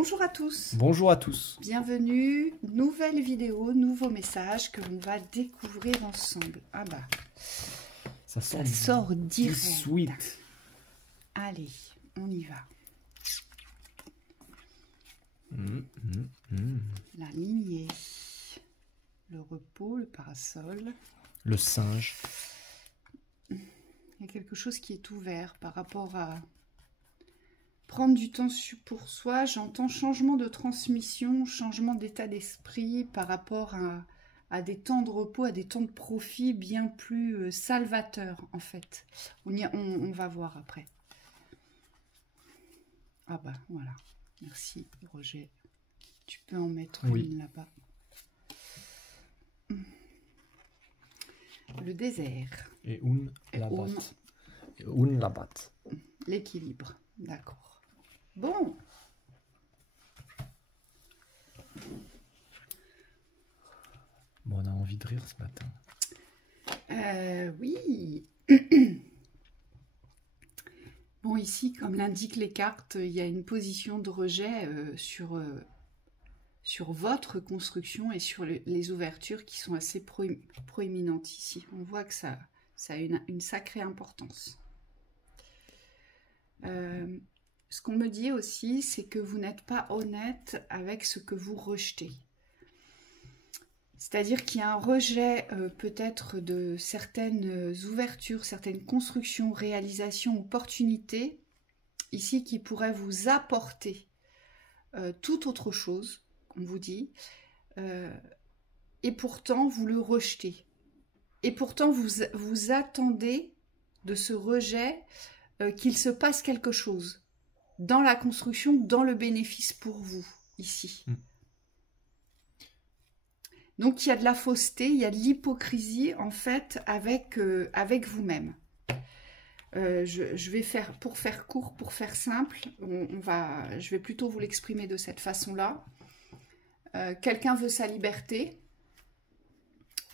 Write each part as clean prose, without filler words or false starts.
Bonjour à tous, Bonjour à tous. bienvenue, nouvelle vidéo, nouveau message que l'on va découvrir ensemble. Ah bah, Ça ça sort direct. sweet. Allez, on y va. La lignée, le repos, le parasol. Le singe. Il y a quelque chose qui est ouvert par rapport à prendre du temps pour soi. J'entends changement de transmission, changement d'état d'esprit par rapport à des temps de repos, à des temps de profit bien plus salvateurs en fait. On va voir après. Ah bah voilà, merci Roger. Tu peux en mettre une là-bas. Le désert. Et un labat. Et un labat. L'équilibre, d'accord. Bon. Bon, on a envie de rire ce matin. Oui. Bon, ici, comme l'indiquent les cartes, il y a une position de rejet sur votre construction et sur les ouvertures qui sont assez proéminentes ici. On voit que ça a une sacrée importance. Ce qu'on me dit aussi, c'est que vous n'êtes pas honnête avec ce que vous rejetez. C'est-à-dire qu'il y a un rejet peut-être de certaines ouvertures, certaines constructions, réalisations, opportunités, ici qui pourraient vous apporter tout autre chose, on vous dit, et pourtant vous le rejetez. Et pourtant vous attendez de ce rejet qu'il se passe quelque chose dans la construction, dans le bénéfice pour vous, ici. Donc il y a de la fausseté, il y a de l'hypocrisie en fait avec vous-même. Je vais faire, pour faire court, pour faire simple, je vais plutôt vous l'exprimer de cette façon-là. Quelqu'un veut sa liberté,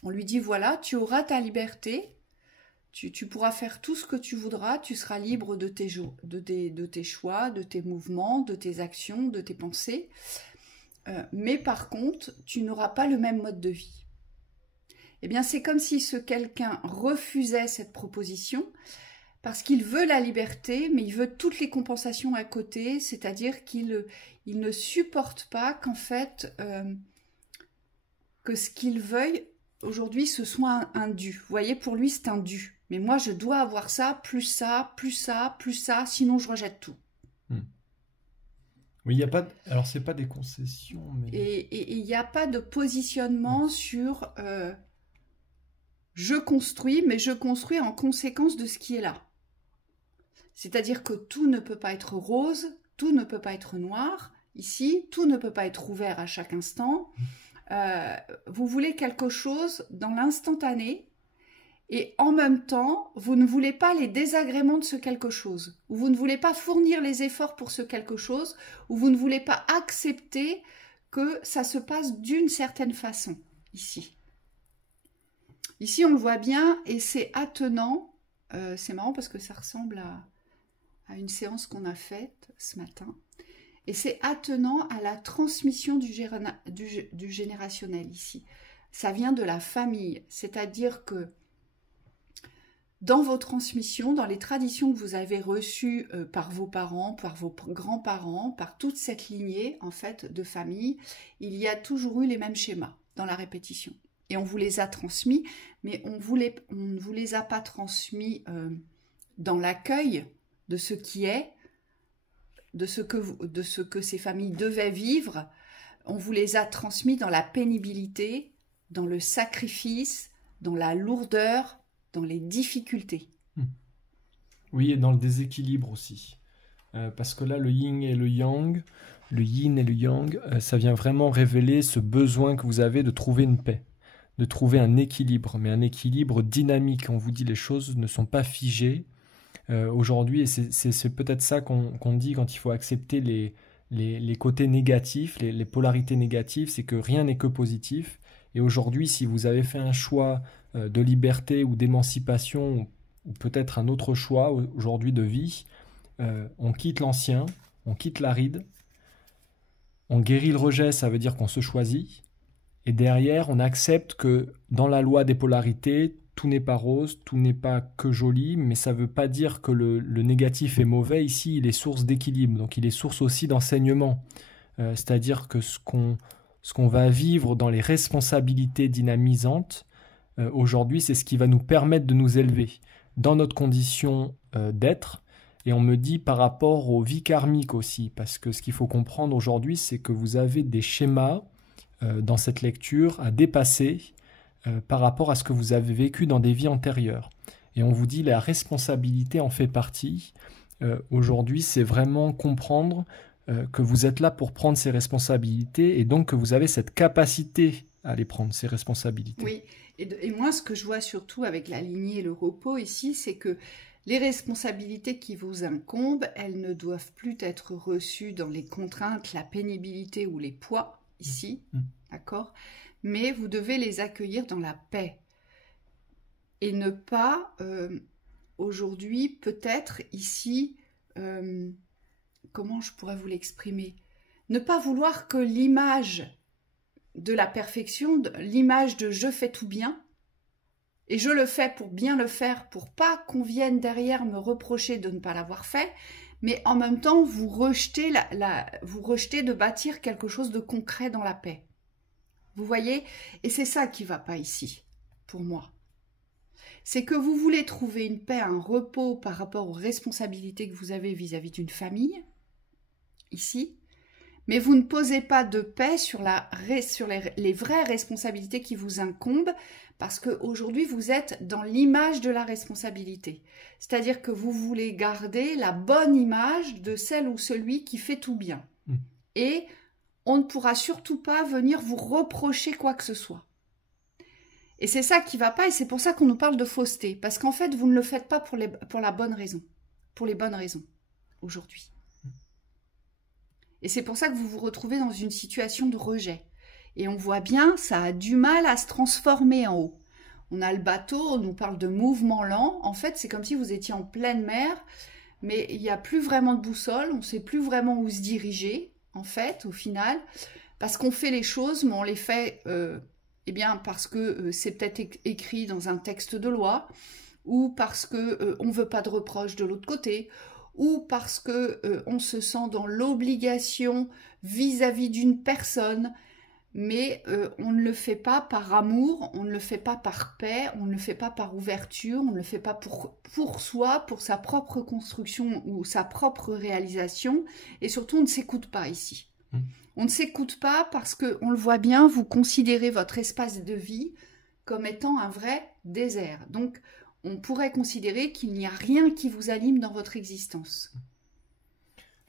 on lui dit voilà, tu auras ta liberté, tu pourras faire tout ce que tu voudras, tu seras libre de tes choix, de tes mouvements, de tes actions, de tes pensées. Mais par contre, tu n'auras pas le même mode de vie. Eh bien, c'est comme si ce quelqu'un refusait cette proposition parce qu'il veut la liberté, mais il veut toutes les compensations à côté, c'est-à-dire qu'il ne supporte pas qu'en fait, que ce qu'il veuille aujourd'hui, ce soit un dû. Vous voyez, pour lui, c'est un dû. Mais moi, je dois avoir ça, plus ça, plus ça, plus ça, sinon je rejette tout. Oui, il n'y a pas. Alors, c'est pas des concessions, mais. Et il n'y a pas de positionnement sur je construis, mais je construis en conséquence de ce qui est là. C'est-à-dire que tout ne peut pas être rose, tout ne peut pas être noir. Ici, tout ne peut pas être ouvert à chaque instant. Vous voulez quelque chose dans l'instantané. Et en même temps, vous ne voulez pas les désagréments de ce quelque chose, ou vous ne voulez pas fournir les efforts pour ce quelque chose, ou vous ne voulez pas accepter que ça se passe d'une certaine façon, ici. Ici, on le voit bien, et c'est attenant, c'est marrant parce que ça ressemble à une séance qu'on a faite ce matin, et c'est attenant à la transmission du générationnel, ici. Ça vient de la famille, c'est-à-dire que dans vos transmissions, dans les traditions que vous avez reçues par vos parents, par vos grands-parents, par toute cette lignée en fait de famille, il y a toujours eu les mêmes schémas dans la répétition. Et on vous les a transmis, mais on ne vous les a pas transmis dans l'accueil de ce qui est, de ce que ces familles devaient vivre. On vous les a transmis dans la pénibilité, dans le sacrifice, dans la lourdeur, dans les difficultés. Oui, et dans le déséquilibre aussi. Parce que là, le yin et le yang, ça vient vraiment révéler ce besoin que vous avez de trouver une paix, de trouver un équilibre, mais un équilibre dynamique. On vous dit les choses ne sont pas figées aujourd'hui, et c'est peut-être ça qu'on dit quand il faut accepter les côtés négatifs, les polarités négatives, c'est que rien n'est que positif. Et aujourd'hui, si vous avez fait un choix de liberté ou d'émancipation, ou peut-être un autre choix aujourd'hui de vie, on quitte l'ancien, on quitte l'aride, on guérit le rejet, ça veut dire qu'on se choisit. Et derrière, on accepte que dans la loi des polarités, tout n'est pas rose, tout n'est pas que joli, mais ça ne veut pas dire que le négatif est mauvais. Ici, il est source d'équilibre, donc il est source aussi d'enseignement. C'est-à-dire que ce qu'on va vivre dans les responsabilités dynamisantes, aujourd'hui, c'est ce qui va nous permettre de nous élever dans notre condition d'être. Et on me dit par rapport aux vies karmiques aussi, parce que ce qu'il faut comprendre aujourd'hui, c'est que vous avez des schémas dans cette lecture à dépasser par rapport à ce que vous avez vécu dans des vies antérieures. Et on vous dit la responsabilité en fait partie. Aujourd'hui, c'est vraiment comprendre que vous êtes là pour prendre ces responsabilités et donc que vous avez cette capacité à les prendre, ces responsabilités. Oui, et moi, ce que je vois surtout avec la lignée et le repos ici, c'est que les responsabilités qui vous incombent, elles ne doivent plus être reçues dans les contraintes, la pénibilité ou les poids, ici, d'accord? Mais vous devez les accueillir dans la paix. Et ne pas, aujourd'hui, peut-être ici, comment je pourrais vous l'exprimer? Ne pas vouloir que l'image de la perfection, l'image de « je fais tout bien », et je le fais pour bien le faire, pour pas qu'on vienne derrière me reprocher de ne pas l'avoir fait, mais en même temps, vous rejetez, vous rejetez de bâtir quelque chose de concret dans la paix. Vous voyez? Et c'est ça qui va pas ici, pour moi. C'est que vous voulez trouver une paix, un repos par rapport aux responsabilités que vous avez vis-à-vis d'une famille, ici, mais vous ne posez pas de paix sur les vraies responsabilités qui vous incombent, parce qu'aujourd'hui, vous êtes dans l'image de la responsabilité. C'est-à-dire que vous voulez garder la bonne image de celle ou celui qui fait tout bien. Et on ne pourra surtout pas venir vous reprocher quoi que ce soit. Et c'est ça qui ne va pas, et c'est pour ça qu'on nous parle de fausseté. Parce qu'en fait, vous ne le faites pas pour la bonne raison. Pour les bonnes raisons, aujourd'hui. Et c'est pour ça que vous vous retrouvez dans une situation de rejet. Et on voit bien, ça a du mal à se transformer en haut. On a le bateau, on nous parle de mouvement lent. En fait, c'est comme si vous étiez en pleine mer, mais il n'y a plus vraiment de boussole, on ne sait plus vraiment où se diriger, en fait, au final, parce qu'on fait les choses, mais on les fait parce que c'est peut-être écrit dans un texte de loi, ou parce qu'on ne veut pas de reproches de l'autre côté, ou parce qu'on se sent dans l'obligation vis-à-vis d'une personne, mais on ne le fait pas par amour, on ne le fait pas par paix, on ne le fait pas par ouverture, on ne le fait pas pour soi, pour sa propre construction ou sa propre réalisation, et surtout on ne s'écoute pas ici. On ne s'écoute pas parce qu'on le voit bien, vous considérez votre espace de vie comme étant un vrai désert. Donc on pourrait considérer qu'il n'y a rien qui vous anime dans votre existence.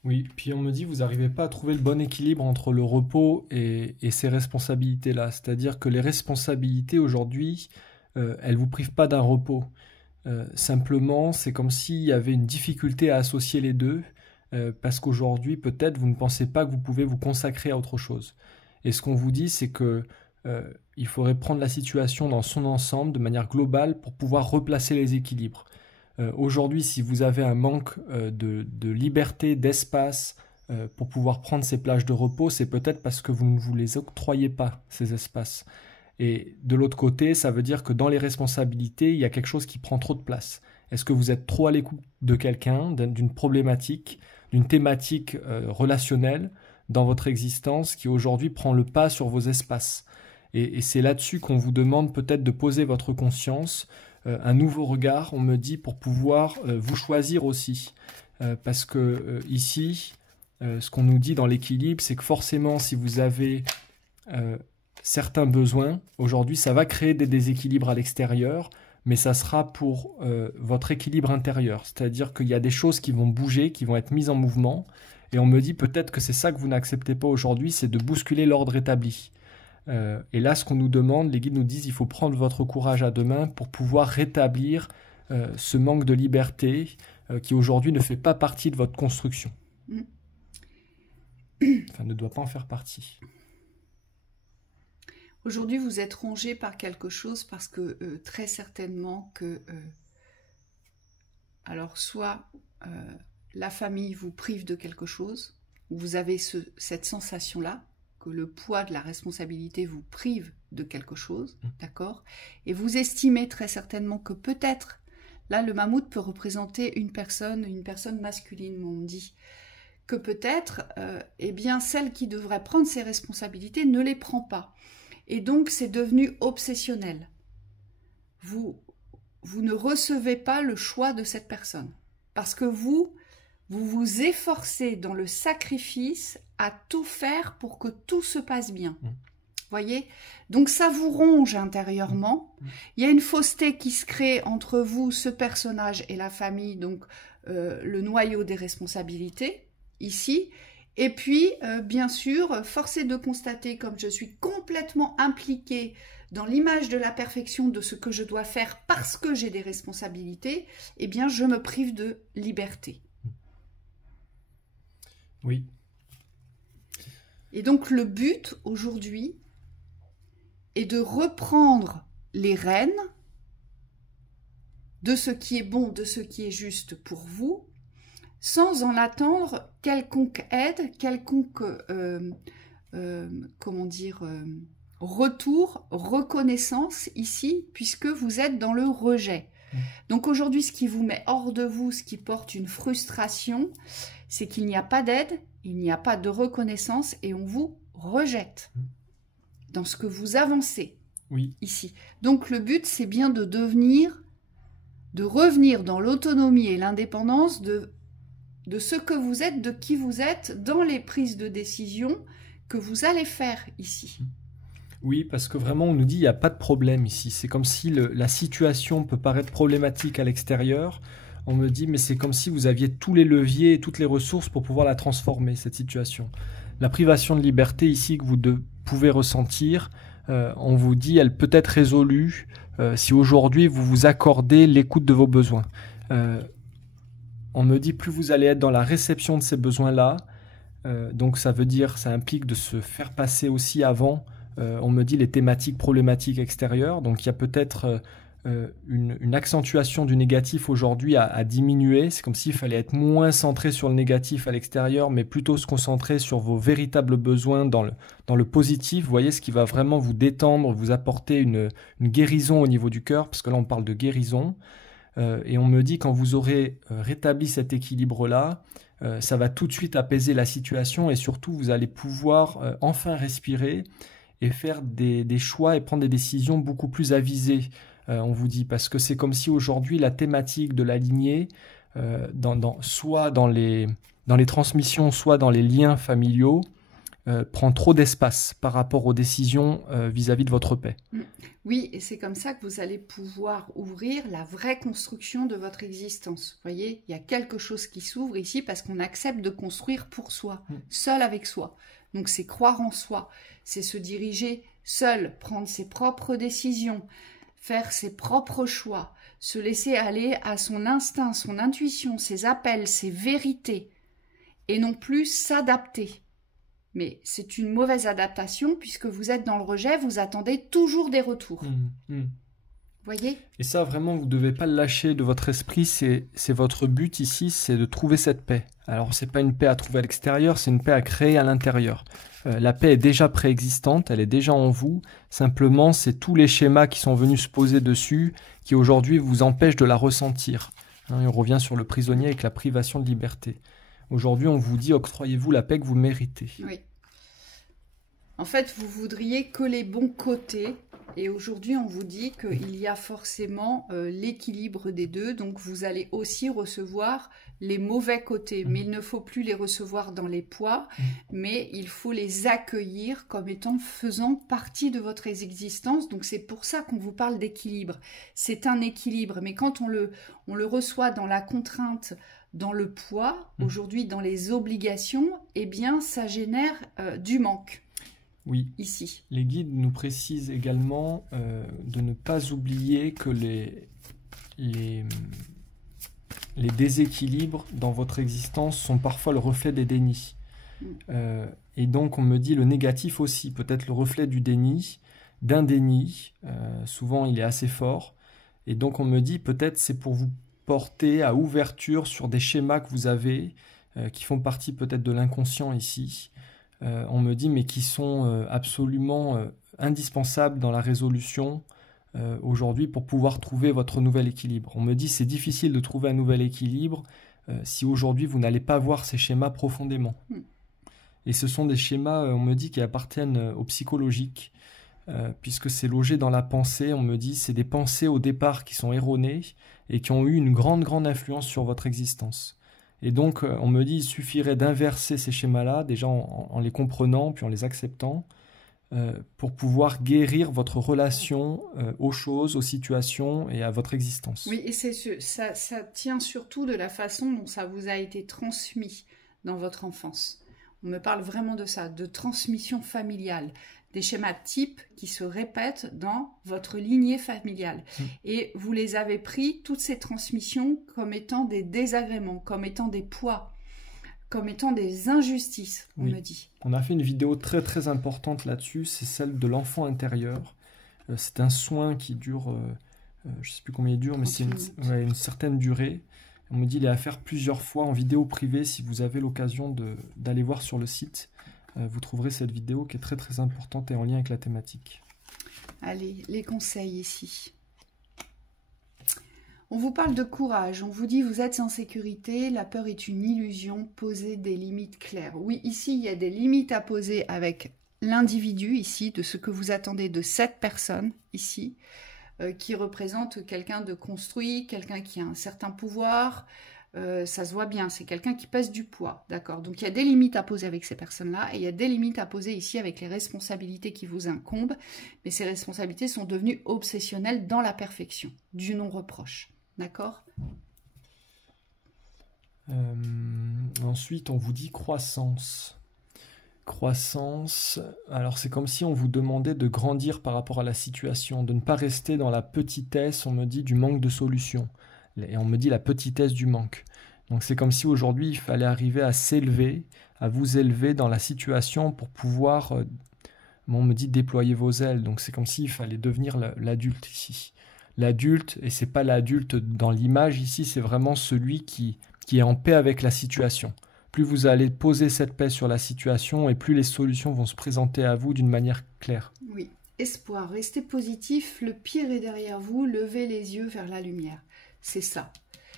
Oui, puis on me dit, vous n'arrivez pas à trouver le bon équilibre entre le repos et ces responsabilités-là. C'est-à-dire que les responsabilités, aujourd'hui, elles ne vous privent pas d'un repos. Simplement, c'est comme s'il y avait une difficulté à associer les deux, parce qu'aujourd'hui, peut-être, vous ne pensez pas que vous pouvez vous consacrer à autre chose. Et ce qu'on vous dit, c'est que il faudrait prendre la situation dans son ensemble, de manière globale, pour pouvoir replacer les équilibres. Aujourd'hui, si vous avez un manque de liberté, d'espace pour pouvoir prendre ces plages de repos, c'est peut-être parce que vous ne vous les octroyez pas, ces espaces. Et de l'autre côté, ça veut dire que dans les responsabilités, il y a quelque chose qui prend trop de place. Est-ce que vous êtes trop à l'écoute de quelqu'un, d'une problématique, d'une thématique relationnelle dans votre existence qui aujourd'hui prend le pas sur vos espaces? Et c'est là-dessus qu'on vous demande peut-être de poser votre conscience, un nouveau regard, on me dit, pour pouvoir vous choisir aussi. Parce que ici, ce qu'on nous dit dans l'équilibre, c'est que forcément, si vous avez certains besoins, aujourd'hui, ça va créer des déséquilibres à l'extérieur, mais ça sera pour votre équilibre intérieur. C'est-à-dire qu'il y a des choses qui vont bouger, qui vont être mises en mouvement, et on me dit peut-être que c'est ça que vous n'acceptez pas aujourd'hui, c'est de bousculer l'ordre établi. Et là, ce qu'on nous demande, les guides nous disent, il faut prendre votre courage à deux mains pour pouvoir rétablir ce manque de liberté qui aujourd'hui ne fait pas partie de votre construction. Enfin, ne doit pas en faire partie. Aujourd'hui, vous êtes rongé par quelque chose parce que très certainement que... alors, soit la famille vous prive de quelque chose, où vous avez cette sensation-là, que le poids de la responsabilité vous prive de quelque chose, d'accord? Et vous estimez très certainement que peut-être, là le mammouth peut représenter une personne masculine, on dit, que peut-être, eh bien, celle qui devrait prendre ses responsabilités ne les prend pas. Et donc, c'est devenu obsessionnel. Vous ne recevez pas le choix de cette personne. Parce que vous vous efforcez dans le sacrifice à tout faire pour que tout se passe bien. Voyez? Donc, ça vous ronge intérieurement. Il y a une fausseté qui se crée entre vous, ce personnage, et la famille, donc le noyau des responsabilités, ici. Et puis, bien sûr, force est de constater, comme je suis complètement impliquée dans l'image de la perfection de ce que je dois faire parce que j'ai des responsabilités, eh bien, je me prive de liberté. Oui. Et donc, le but, aujourd'hui, est de reprendre les rênes de ce qui est bon, de ce qui est juste pour vous, sans en attendre quelconque aide, quelconque retour, reconnaissance ici, puisque vous êtes dans le rejet. Donc aujourd'hui, ce qui vous met hors de vous, ce qui porte une frustration, c'est qu'il n'y a pas d'aide, il n'y a pas de reconnaissance et on vous rejette dans ce que vous avancez ici. Donc le but, c'est bien de revenir dans l'autonomie et l'indépendance de ce que vous êtes, de qui vous êtes, dans les prises de décision que vous allez faire ici. Oui, parce que vraiment, on nous dit qu'il n'y a pas de problème ici. C'est comme si la situation peut paraître problématique à l'extérieur. On me dit, mais c'est comme si vous aviez tous les leviers et toutes les ressources pour pouvoir la transformer, cette situation. La privation de liberté ici que vous pouvez ressentir, on vous dit, elle peut être résolue si aujourd'hui vous vous accordez l'écoute de vos besoins. On me dit, plus vous allez être dans la réception de ces besoins-là, donc ça veut dire, ça implique de se faire passer aussi avant, on me dit, les thématiques problématiques extérieures. Donc il y a peut-être une accentuation du négatif aujourd'hui à diminuer. C'est comme s'il fallait être moins centré sur le négatif à l'extérieur, mais plutôt se concentrer sur vos véritables besoins dans le positif. Vous voyez, ce qui va vraiment vous détendre, vous apporter une guérison au niveau du cœur, parce que là on parle de guérison. Et on me dit, quand vous aurez rétabli cet équilibre-là, ça va tout de suite apaiser la situation et surtout vous allez pouvoir enfin respirer et faire des choix et prendre des décisions beaucoup plus avisées, on vous dit, parce que c'est comme si aujourd'hui la thématique de la lignée, soit dans les transmissions, soit dans les liens familiaux, prend trop d'espace par rapport aux décisions vis-à-vis de votre paix. Oui, et c'est comme ça que vous allez pouvoir ouvrir la vraie construction de votre existence. Vous voyez, il y a quelque chose qui s'ouvre ici parce qu'on accepte de construire pour soi, seul avec soi. Donc c'est croire en soi, c'est se diriger seul, prendre ses propres décisions, faire ses propres choix, se laisser aller à son instinct, son intuition, ses appels, ses vérités, et non plus s'adapter. Mais c'est une mauvaise adaptation puisque vous êtes dans le rejet, vous attendez toujours des retours. Voyez ? Et ça, vraiment, vous ne devez pas le lâcher de votre esprit. C'est votre but ici, c'est de trouver cette paix. Alors, ce n'est pas une paix à trouver à l'extérieur, c'est une paix à créer à l'intérieur. La paix est déjà préexistante, elle est déjà en vous. Simplement, c'est tous les schémas qui sont venus se poser dessus qui aujourd'hui vous empêchent de la ressentir. Et on revient sur le prisonnier avec la privation de liberté. Aujourd'hui, on vous dit, octroyez-vous la paix que vous méritez. Oui. En fait, vous voudriez que les bons côtés. Et aujourd'hui, on vous dit qu'il y a forcément l'équilibre des deux. Donc, vous allez aussi recevoir les mauvais côtés. Mais il ne faut plus les recevoir dans les poids, mais il faut les accueillir comme étant faisant partie de votre existence. Donc, c'est pour ça qu'on vous parle d'équilibre. C'est un équilibre. Mais quand on le reçoit dans la contrainte, dans le poids, aujourd'hui dans les obligations, eh bien, ça génère du manque. Oui, ici. Les guides nous précisent également de ne pas oublier que les déséquilibres dans votre existence sont parfois le reflet des dénis. Et donc on me dit le négatif aussi, peut-être le reflet du déni, d'un déni, souvent il est assez fort. Et donc on me dit peut-être c'est pour vous porter à ouverture sur des schémas que vous avez, qui font partie peut-être de l'inconscient ici, on me dit, mais qui sont absolument indispensables dans la résolution aujourd'hui pour pouvoir trouver votre nouvel équilibre. On me dit c'est difficile de trouver un nouvel équilibre si aujourd'hui vous n'allez pas voir ces schémas profondément. Et ce sont des schémas, on me dit, qui appartiennent au psychologique, puisque c'est logé dans la pensée. On me dit c'est des pensées au départ qui sont erronées et qui ont eu une grande influence sur votre existence. Et donc on me dit il suffirait d'inverser ces schémas-là, déjà en les comprenant, puis en les acceptant, pour pouvoir guérir votre relation aux choses, aux situations et à votre existence. Oui, et ça tient surtout de la façon dont ça vous a été transmis dans votre enfance. On me parle vraiment de ça, de transmission familiale, des schémas types qui se répètent dans votre lignée familiale. Et vous les avez pris, toutes ces transmissions, comme étant des désagréments, comme étant des poids, comme étant des injustices, on me dit. On a fait une vidéo très importante là-dessus, c'est celle de l'enfant intérieur. C'est un soin qui dure, je ne sais plus combien il dure, mais c'est une certaine durée. On me dit il est à faire plusieurs fois en vidéo privée. Si vous avez l'occasion d'aller voir sur le site, vous trouverez cette vidéo qui est très importante et en lien avec la thématique. Allez, les conseils ici. On vous parle de courage, on vous dit vous êtes en sécurité, la peur est une illusion, posez des limites claires. Oui, ici, il y a des limites à poser avec l'individu, ici, de ce que vous attendez de cette personne, ici, qui représente quelqu'un de construit, quelqu'un qui a un certain pouvoir, ça se voit bien, c'est quelqu'un qui pèse du poids, d'accord? Donc, il y a des limites à poser avec ces personnes-là, et il y a des limites à poser ici avec les responsabilités qui vous incombent, mais ces responsabilités sont devenues obsessionnelles dans la perfection, du non-reproche. D'accord. Ensuite, on vous dit croissance. Croissance, alors c'est comme si on vous demandait de grandir par rapport à la situation, de ne pas rester dans la petitesse, on me dit, du manque de solution. Et on me dit la petitesse du manque. Donc c'est comme si aujourd'hui, il fallait arriver à s'élever, à vous élever dans la situation pour pouvoir, on me dit, déployer vos ailes. Donc c'est comme s'il fallait devenir l'adulte ici. L'adulte, et c'est pas l'adulte dans l'image ici, c'est vraiment celui qui est en paix avec la situation. Plus vous allez poser cette paix sur la situation et plus les solutions vont se présenter à vous d'une manière claire. Oui, espoir, restez positif, le pire est derrière vous, levez les yeux vers la lumière. C'est ça.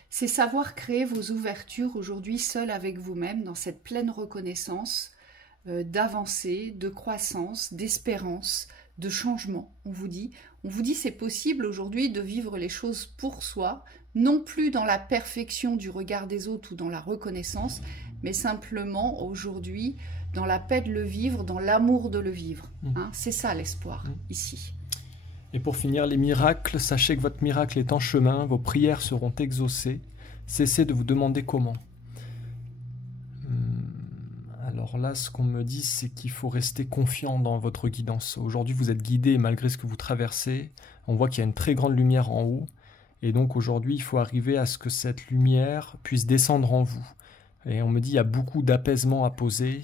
C'est savoir créer vos ouvertures aujourd'hui seul avec vous-même dans cette pleine reconnaissance d'avancée, de croissance, d'espérance, de changement, on vous dit c'est possible aujourd'hui de vivre les choses pour soi, non plus dans la perfection du regard des autres ou dans la reconnaissance, mais simplement aujourd'hui dans la paix de le vivre, dans l'amour de le vivre. Hein, c'est ça l'espoir ici. Et pour finir, les miracles, sachez que votre miracle est en chemin, vos prières seront exaucées, cessez de vous demander comment. Alors là, ce qu'on me dit, c'est qu'il faut rester confiant dans votre guidance. Aujourd'hui, vous êtes guidé malgré ce que vous traversez. On voit qu'il y a une très grande lumière en haut. Et donc aujourd'hui, il faut arriver à ce que cette lumière puisse descendre en vous. Et on me dit qu'il y a beaucoup d'apaisement à poser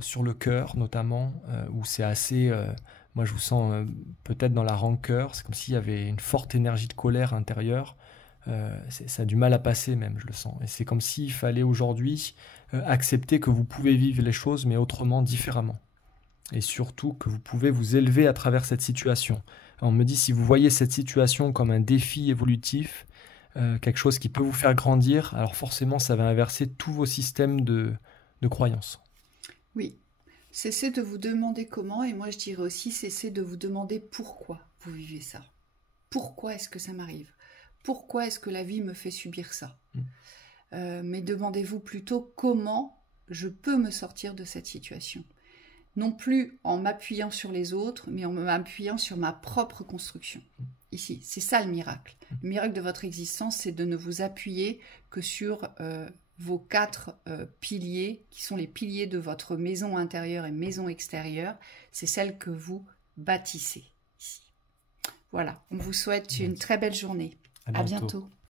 sur le cœur, notamment, où c'est assez... moi, je vous sens peut-être dans la rancœur. C'est comme s'il y avait une forte énergie de colère intérieure. Ça a du mal à passer même, je le sens. Et c'est comme s'il fallait aujourd'hui accepter que vous pouvez vivre les choses, mais autrement, différemment. Et surtout que vous pouvez vous élever à travers cette situation. On me dit, si vous voyez cette situation comme un défi évolutif, quelque chose qui peut vous faire grandir, alors forcément, ça va inverser tous vos systèmes de croyances. Oui, cessez de vous demander comment, et moi je dirais aussi, cessez de vous demander pourquoi vous vivez ça. Pourquoi est-ce que ça m'arrive ? Pourquoi est-ce que la vie me fait subir ça ? Mais demandez-vous plutôt comment je peux me sortir de cette situation. Non plus en m'appuyant sur les autres, mais en m'appuyant sur ma propre construction. Ici, c'est ça le miracle. Le miracle de votre existence, c'est de ne vous appuyer que sur vos 4 piliers, qui sont les piliers de votre maison intérieure et maison extérieure. C'est celle que vous bâtissez ici. Voilà, on vous souhaite une très belle journée. À bientôt.